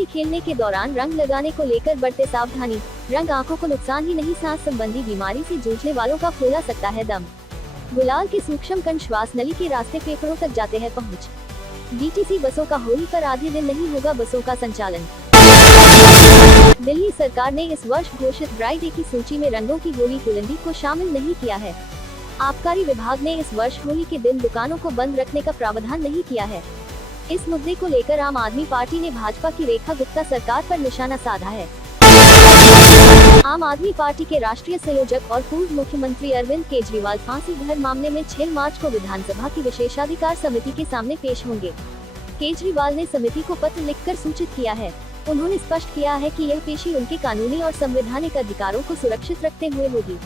होली खेलने के दौरान रंग लगाने को लेकर बरते सावधानी। रंग आंखों को नुकसान ही नहीं, सांस संबंधी बीमारी से जूझने वालों का फूला सकता है दम। गुलाल के सूक्ष्म कण श्वास नली के रास्ते फेफड़ों तक जाते हैं पहुँच। डीटीसी बसों का होली पर आधे दिन नहीं होगा बसों का संचालन। दिल्ली सरकार ने इस वर्ष घोषित ड्राई डे की सूची में रंगों की होली धुलंडी को शामिल नहीं किया है। आबकारी विभाग ने इस वर्ष होली के दिन दुकानों को बंद रखने का प्रावधान नहीं किया है। इस मुद्दे को लेकर आम आदमी पार्टी ने भाजपा की रेखा गुप्ता सरकार पर निशाना साधा है। आम आदमी पार्टी के राष्ट्रीय संयोजक और पूर्व मुख्यमंत्री अरविंद केजरीवाल फांसी घर मामले में 6 मार्च को विधानसभा की विशेषाधिकार समिति के सामने पेश होंगे। केजरीवाल ने समिति को पत्र लिखकर सूचित किया है। उन्होंने स्पष्ट किया है कि यह पेशी उनके कानूनी और संवैधानिक अधिकारों को सुरक्षित रखते हुए होगी।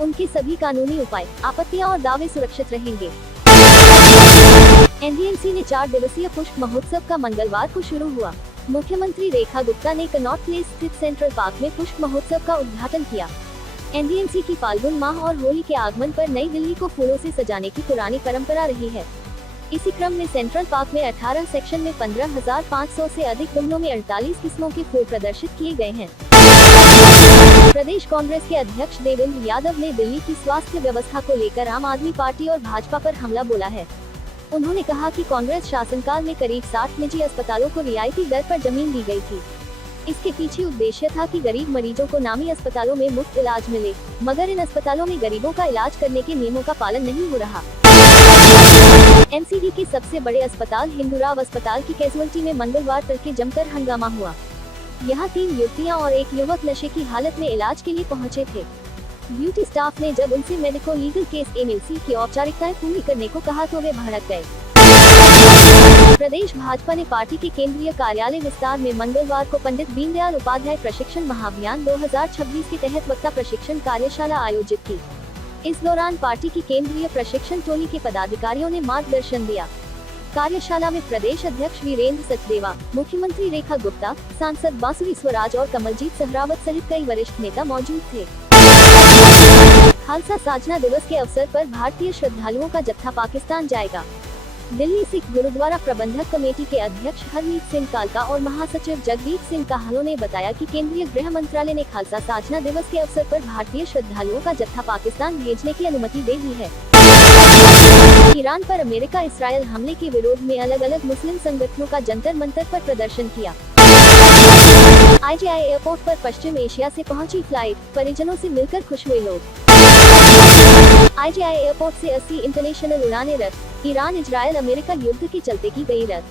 उनके सभी कानूनी उपाय, आपत्तियां और दावे सुरक्षित रहेंगे। एनडीएमसी ने 4 दिवसीय पुष्प महोत्सव का मंगलवार को शुरू हुआ। मुख्यमंत्री रेखा गुप्ता ने कनॉट प्लेस स्थित सेंट्रल पार्क में पुष्प महोत्सव का उद्घाटन किया। एनडीएमसी की फाल्गुन माह और होली के आगमन पर नई दिल्ली को फूलों से सजाने की पुरानी परंपरा रही है। इसी क्रम में सेंट्रल पार्क में 18 सेक्शन में 15,500 से अधिक गमलों में 48 किस्मों के फूल प्रदर्शित किए गए हैं। प्रदेश कांग्रेस के अध्यक्ष देवेंद्र यादव ने दिल्ली की स्वास्थ्य व्यवस्था को लेकर आम आदमी पार्टी और भाजपा पर हमला बोला है। उन्होंने कहा कि कांग्रेस शासनकाल में करीब 60 निजी अस्पतालों को रियायती दर पर जमीन दी गई थी। इसके पीछे उद्देश्य था कि गरीब मरीजों को नामी अस्पतालों में मुफ्त इलाज मिले, मगर इन अस्पतालों में गरीबों का इलाज करने के नियमों का पालन नहीं हो रहा। एमसीडी के सबसे बड़े अस्पताल हिंदूराव अस्पताल की कैजुअल्टी में मंगलवार तड़के जमकर हंगामा हुआ। यहाँ 3 युवतियाँ और एक युवक नशे की हालत में इलाज के लिए पहुँचे थे। ड्यूटी स्टाफ ने जब उनसे मेडिको लीगल केस एमएलसी की औपचारिकताएं पूरी करने को कहा तो वे भड़क गए। प्रदेश भाजपा ने पार्टी के केंद्रीय कार्यालय विस्तार में मंगलवार को पंडित दीनदयाल उपाध्याय प्रशिक्षण महाअभियान 2026 के तहत वक्ता प्रशिक्षण कार्यशाला आयोजित की। इस दौरान पार्टी की केंद्रीय प्रशिक्षण टोली के पदाधिकारियों ने मार्गदर्शन दिया। कार्यशाला में प्रदेश अध्यक्ष वीरेंद्र सचदेवा, मुख्यमंत्री रेखा गुप्ता, सांसद बांसुरी स्वराज और कमलजीत सहरावत सहित कई वरिष्ठ नेता मौजूद थे। खालसा साजना दिवस के अवसर पर भारतीय श्रद्धालुओं का जत्था पाकिस्तान जाएगा। दिल्ली सिख गुरुद्वारा प्रबंधक कमेटी के अध्यक्ष हरमीत सिंह कालका और महासचिव जगदीप सिंह काहलो ने बताया कि केंद्रीय गृह मंत्रालय ने खालसा साजना दिवस के अवसर पर भारतीय श्रद्धालुओं का जत्था पाकिस्तान भेजने की अनुमति दे दी है। ईरान पर अमेरिका इसराइल हमले के विरोध में अलग अलग मुस्लिम संगठनों का जंतर मंतर पर प्रदर्शन किया। IJI एयरपोर्ट पर पश्चिम एशिया से पहुंची फ्लाइट, परिजनों से मिलकर खुश हुए लोग। IJI एयरपोर्ट से 80 इंटरनेशनल उड़ानें रद्द। ईरान इजरायल अमेरिका युद्ध के चलते की गई रद्द।